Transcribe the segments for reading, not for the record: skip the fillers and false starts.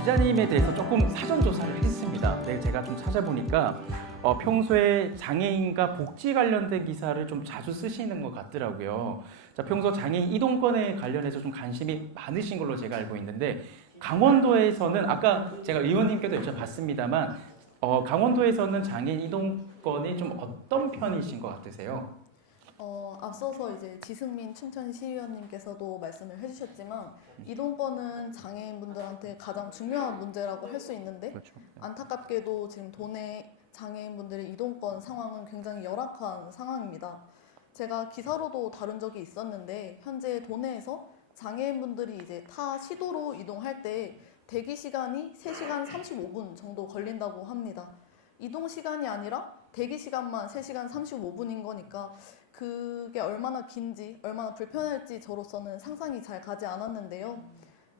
기자님에 대해서 조금 사전 조사를 했습니다. 네, 제가 좀 찾아보니까 평소에 장애인과 복지 관련된 기사를 좀 자주 쓰시는 것 같더라고요. 자, 평소 장애인 이동권에 관련해서 좀 관심이 많으신 걸로 제가 알고 있는데 강원도에서는 아까 제가 의원님께도 여쭤봤습니다만 강원도에서는 장애인 이동권이 좀 어떤 편이신 것 같으세요? 앞서서 이제 지승민 춘천시의원님께서도 말씀을 해주셨지만 이동권은 장애인분들한테 가장 중요한 문제라고 할 수 있는데 그렇죠. 안타깝게도 지금 도내 장애인분들의 이동권 상황은 굉장히 열악한 상황입니다. 제가 기사로도 다룬 적이 있었는데 현재 도내에서 장애인분들이 이제 타 시도로 이동할 때 대기 시간이 3시간 35분 정도 걸린다고 합니다. 이동 시간이 아니라 대기 시간만 3시간 35분인 거니까 그게 얼마나 긴지 얼마나 불편할지 저로서는 상상이 잘 가지 않았는데요.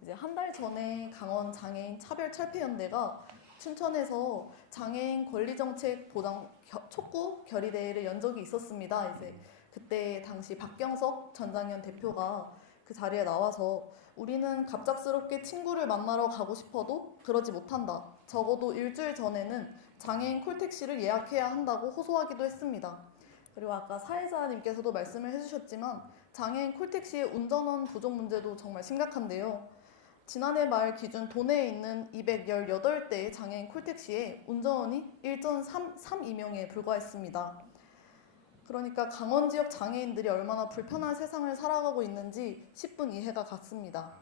이제 한 달 전에 강원 장애인 차별철폐연대가 춘천에서 장애인 권리정책 보장 촉구 결의대회를 연 적이 있었습니다. 이제 그때 당시 박경석 전장현 대표가 그 자리에 나와서 우리는 갑작스럽게 친구를 만나러 가고 싶어도 그러지 못한다. 적어도 일주일 전에는 장애인 콜택시를 예약해야 한다고 호소하기도 했습니다. 그리고 아까 사회자님께서도 말씀을 해주셨지만 장애인 콜택시의 운전원 부족 문제도 정말 심각한데요. 지난해 말 기준 도내에 있는 218대의 장애인 콜택시에 운전원이 1.32명에 불과했습니다. 그러니까 강원 지역 장애인들이 얼마나 불편한 세상을 살아가고 있는지 10분 이해가 갔습니다.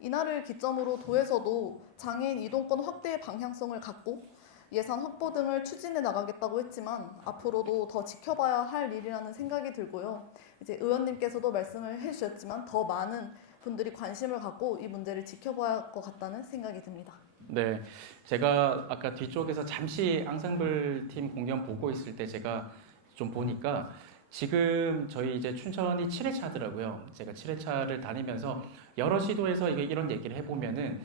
이날을 기점으로 도에서도 장애인 이동권 확대의 방향성을 갖고 예산 확보 등을 추진해 나가겠다고 했지만 앞으로도 더 지켜봐야 할 일이라는 생각이 들고요. 이제 의원님께서도 말씀을 해주셨지만 더 많은 분들이 관심을 갖고 이 문제를 지켜봐야 할 것 같다는 생각이 듭니다. 네, 제가 아까 뒤쪽에서 잠시 앙상블 팀 공연 보고 있을 때 제가 좀 보니까 지금 저희 이제 춘천이 7회차더라고요. 제가 7회차를 다니면서 여러 시도에서 이런 얘기를 해보면은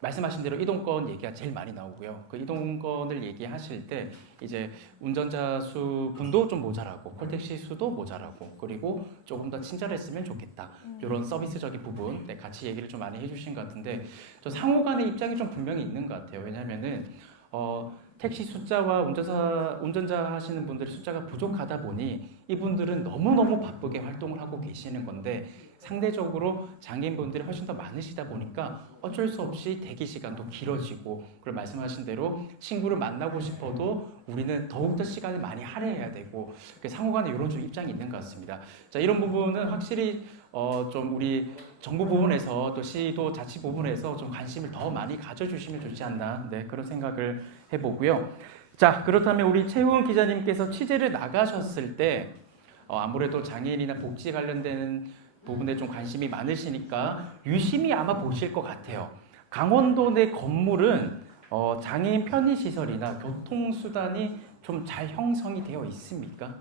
말씀하신 대로 이동권 얘기가 제일 많이 나오고요. 그 이동권을 얘기하실 때 이제 운전자 수 분도 좀 모자라고 콜택시 수도 모자라고 그리고 조금 더 친절했으면 좋겠다. 이런 서비스적인 부분 같이 얘기를 좀 많이 해주신 것 같은데 저 상호 간의 입장이 좀 분명히 있는 것 같아요. 왜냐하면은 택시 숫자와 운전자 하시는 분들의 숫자가 부족하다 보니 이분들은 너무너무 바쁘게 활동을 하고 계시는 건데 상대적으로 장애인분들이 훨씬 더 많으시다 보니까 어쩔 수 없이 대기 시간도 길어지고 그리고 말씀하신 대로 친구를 만나고 싶어도 우리는 더욱더 시간을 많이 할애해야 되고 상호 간에 이런 좀 입장이 있는 것 같습니다. 자, 이런 부분은 확실히 좀 우리 정부 부분에서 또 시도 자치 부분에서 좀 관심을 더 많이 가져주시면 좋지 않나 그런 생각을 해보고요. 자, 그렇다면 우리 최우은 기자님께서 취재를 나가셨을 때 아무래도 장애인이나 복지 관련된 부분에 좀 관심이 많으시니까 유심히 아마 보실 것 같아요. 강원도 내 건물은 장애인 편의시설이나 교통수단이 좀 잘 형성이 되어 있습니까?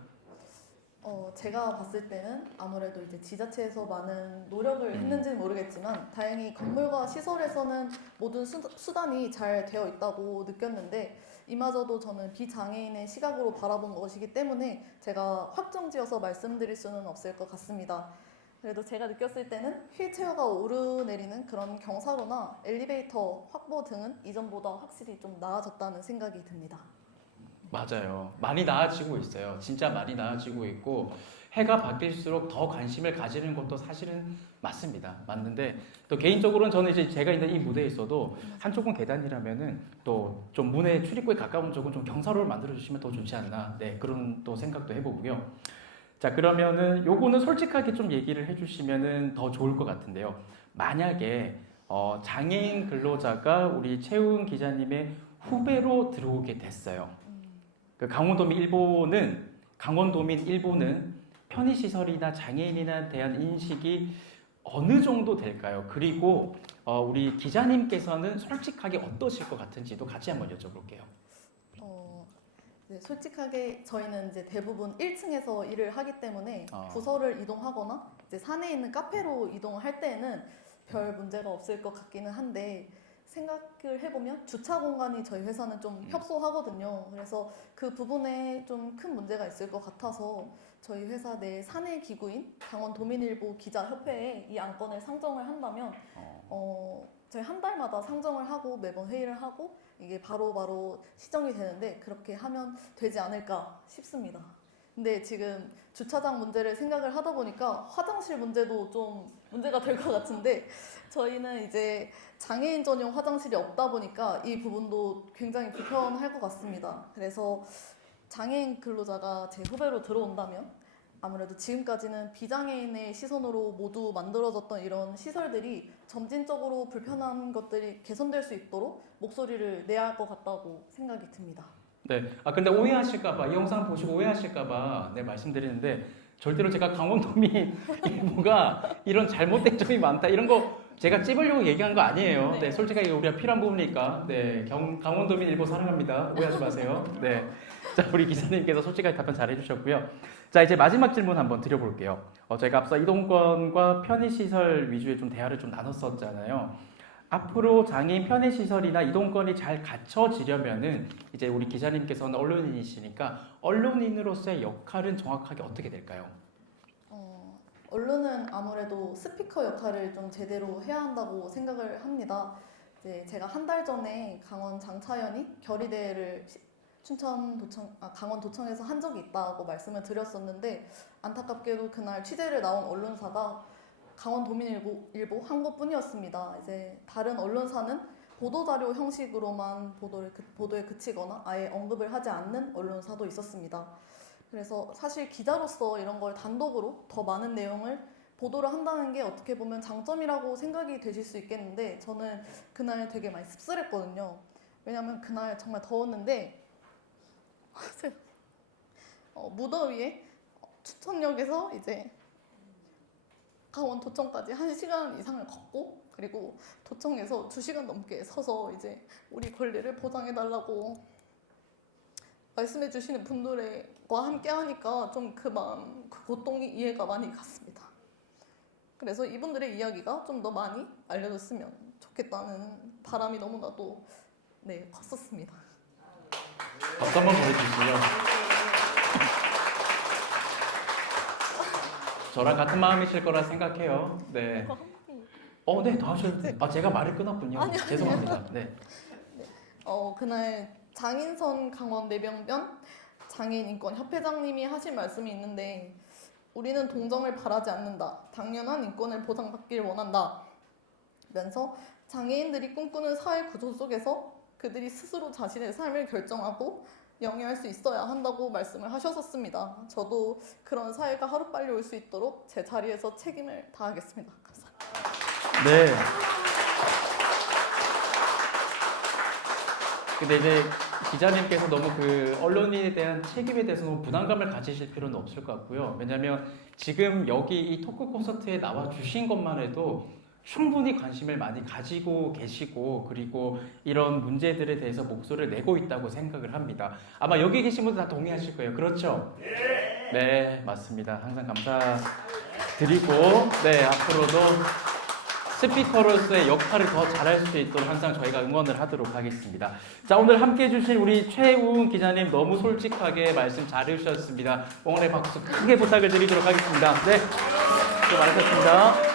제가 봤을 때는 아무래도 이제 지자체에서 많은 노력을 했는지는 모르겠지만 다행히 건물과 시설에서는 모든 수단이 잘 되어 있다고 느꼈는데 이마저도 저는 비장애인의 시각으로 바라본 것이기 때문에 제가 확정지어서 말씀드릴 수는 없을 것 같습니다. 그래도 제가 느꼈을 때는 휠체어가 오르내리는 그런 경사로나 엘리베이터 확보 등은 이전보다 확실히 좀 나아졌다는 생각이 듭니다. 맞아요. 많이 나아지고 있어요. 진짜 많이 나아지고 있고 해가 바뀔수록 더 관심을 가지는 것도 사실은 맞습니다. 맞는데 또 개인적으로는 저는 이제 제가 있는 이 무대에 있어도 한쪽은 계단이라면은 또 좀 문의 출입구에 가까운 쪽은 좀 경사로를 만들어 주시면 더 좋지 않나. 그런 또 생각도 해보고요. 자, 그러면은 요거는 솔직하게 좀 얘기를 해주시면은 더 좋을 것 같은데요. 만약에 장애인 근로자가 우리 최우은 기자님의 후배로 들어오게 됐어요. 그 강원도민 일보는 편의시설이나 장애인에 대한 인식이 어느 정도 될까요? 그리고 우리 기자님께서는 솔직하게 어떠실 것 같은지도 같이 한번 여쭤볼게요. 네, 솔직하게 저희는 이제 대부분 1층에서 일을 하기 때문에 부서를 이동하거나 이제 산에 있는 카페로 이동을 할 때에는 별 문제가 없을 것 같기는 한데 생각을 해보면 주차 공간이 저희 회사는 좀 협소하거든요. 그래서 그 부분에 좀 큰 문제가 있을 것 같아서 저희 회사 내 사내 기구인 강원도민일보 기자협회에 이 안건을 상정을 한다면 저희 한 달마다 상정을 하고 매번 회의를 하고 이게 바로바로 시정이 되는데 그렇게 하면 되지 않을까 싶습니다. 근데 지금 주차장 문제를 생각을 하다 보니까 화장실 문제도 좀 문제가 될 것 같은데 저희는 이제 장애인 전용 화장실이 없다 보니까 이 부분도 굉장히 불편할 것 같습니다. 그래서 장애인 근로자가 제 후배로 들어온다면 아무래도 지금까지는 비장애인의 시선으로 모두 만들어졌던 이런 시설들이 점진적으로 불편한 것들이 개선될 수 있도록 목소리를 내야 할 것 같다고 생각이 듭니다. 네. 근데 오해하실까봐, 이 영상 보시고 오해하실까봐 네, 말씀드리는데 절대로 제가 강원도민 일보가 이런 잘못된 점이 많다 이런 거 제가 찝으려고 얘기한 거 아니에요. 네, 솔직하게 우리가 필요한 부분이니까 네, 강원도민 일보 사랑합니다. 오해하지 마세요. 네. 자, 우리 기자님께서 솔직하게 답변 잘 해주셨고요. 자, 이제 마지막 질문 한번 드려볼게요. 저희가 앞서 이동권과 편의시설 위주의 좀 대화를 좀 나눴었잖아요. 앞으로 장애인 편의시설이나 이동권이 잘 갖춰지려면은 이제 우리 기자님께서는 언론인이시니까 언론인으로서의 역할은 정확하게 어떻게 될까요? 언론은 아무래도 스피커 역할을 좀 제대로 해야 한다고 생각을 합니다. 이제 제가 한 달 전에 강원 장차연이 결의대회를 강원도청에서 한 적이 있다고 말씀을 드렸었는데 안타깝게도 그날 취재를 나온 언론사가 강원도민일보 한 곳뿐이었습니다. 이제 다른 언론사는 보도자료 형식으로만 보도에 그치거나 아예 언급을 하지 않는 언론사도 있었습니다. 그래서 사실 기자로서 이런 걸 단독으로 더 많은 내용을 보도를 한다는 게 어떻게 보면 장점이라고 생각이 되실 수 있겠는데 저는 그날 되게 많이 씁쓸했거든요. 왜냐하면 그날 정말 더웠는데 무더위에 춘천역에서 이제 강원도청까지 1시간 이상을 걷고 그리고 도청에서 2시간 넘게 서서 이제 우리 권리를 보장해달라고 말씀해 주시는 분들과 함께 하니까 좀 그 마음, 그 고통이 이해가 많이 갔습니다. 그래서 이분들의 이야기가 좀 더 많이 알려졌으면 좋겠다는 바람이 너무나도 컸었습니다. 박수 한번 보내주시죠. 저랑 같은 마음이실 거라 생각해요. 네. 네, 더 하셔도 돼요. 제가 말을 끊었군요. 아니요. 죄송합니다. 네. 그날 장인선 강원 내병변 장애인인권협회장님이 하신 말씀이 있는데 우리는 동정을 바라지 않는다. 당연한 인권을 보장받길 원한다. 면서 장애인들이 꿈꾸는 사회 구조 속에서 그들이 스스로 자신의 삶을 결정하고 영위할 수 있어야 한다고 말씀을 하셨었습니다. 저도 그런 사회가 하루빨리 올 수 있도록 제 자리에서 책임을 다하겠습니다. 감사합니다. 네. 근데 이제 기자님께서 너무 그 언론인에 대한 책임에 대해서 너무 부담감을 가지실 필요는 없을 것 같고요. 왜냐하면 지금 여기 이 토크 콘서트에 나와 주신 것만 해도 충분히 관심을 많이 가지고 계시고 그리고 이런 문제들에 대해서 목소리를 내고 있다고 생각을 합니다. 아마 여기 계신 분들 다 동의하실 거예요. 그렇죠? 네, 맞습니다. 항상 감사드리고 앞으로도 스피커로서의 역할을 더 잘할 수 있도록 항상 저희가 응원을 하도록 하겠습니다. 자, 오늘 함께 해주신 우리 최우은 기자님 너무 솔직하게 말씀 잘해주셨습니다. 응원의 박수 크게 부탁을 드리도록 하겠습니다. 네, 수고 많으셨습니다.